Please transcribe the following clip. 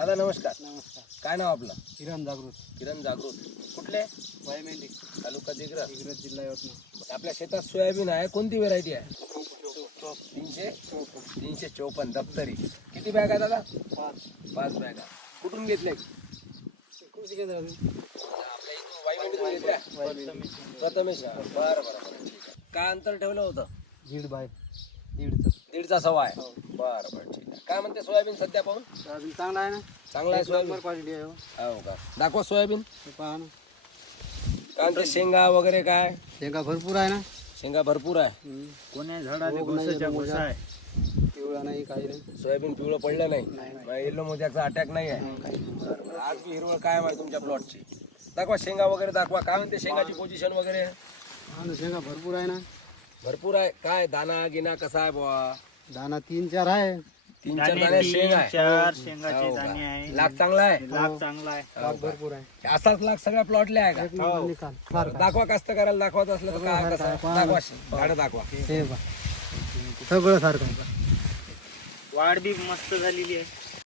दादा नमस्कार. नमस्कार. काय नाव आपलं? किरण जागृत. किरण जागृत. कुठले? वायमेंढी तालुका दिग्रस. दिग्रस जिल्हा यवतमाळ. आपल्या शेतात सोयाबीन आहे, कोणती व्हेरायटी आहे? 354 दप्तरी. किती बॅग आहे दादा? 5 बॅगा. कुठून घेतले? कृषी केंद्रातून. आपल्या इथून वाईमंडीतून घेतल्या? प्रथमेश. बरं बरं. काय अंतर ठेवलं होतं? 1.5 बाय 1.5चा सव्वा आहे. बरं बरं ठीक आहे. काय म्हणते सोयाबीन सध्या पाहून? सोयाबीन चांगला आहे ना? चांगला आहे सोयाबीन. नंबर क्वालिटी आहे. हो का? दाखवा सोयाबीन. हे पहा ना, काय म्हणते शेंगा वगैरे काय? शेंगा भरपूर आहे ना. शेंगा भरपूर आहे. कोण्या झाडाला घोसाच्या आहे, पिवळा नाही काही नाही. सोयाबीन पिवळं पडलं नाही. येलो मोत्याचा अटॅक नाही आहे. बरं. आज बी हिरवळ काय आहे तुमच्या प्लॉटची? दाखवा शेंगा वगैरे दाखवा. काय म्हणते शेंगाची पोझिशन वगैरे? हा ना, शेंगा भरपूर आहे ना. भरपूर आहे. काय दाना गिना कसा आहे बुवा? दाना 3-4 आहे. 3-4 दाणे शेंग आहे. 4 शेंगाचे हो का? दाणे आहे. लाग चांगला आहे. लाग चांगला आहे. हो का? भरपूर आहे. असाच लाग सगळ्या प्लॉटले आहे का? एक नंबर निकाल. फार काय. दाखवा कास्तकाराला दाखवायचं असलं तर काय कसं दाखवा. झाडं दाखवा. हे पहा. सगळं सारखं आहे. वाढ बी मस्त झालेली आहे.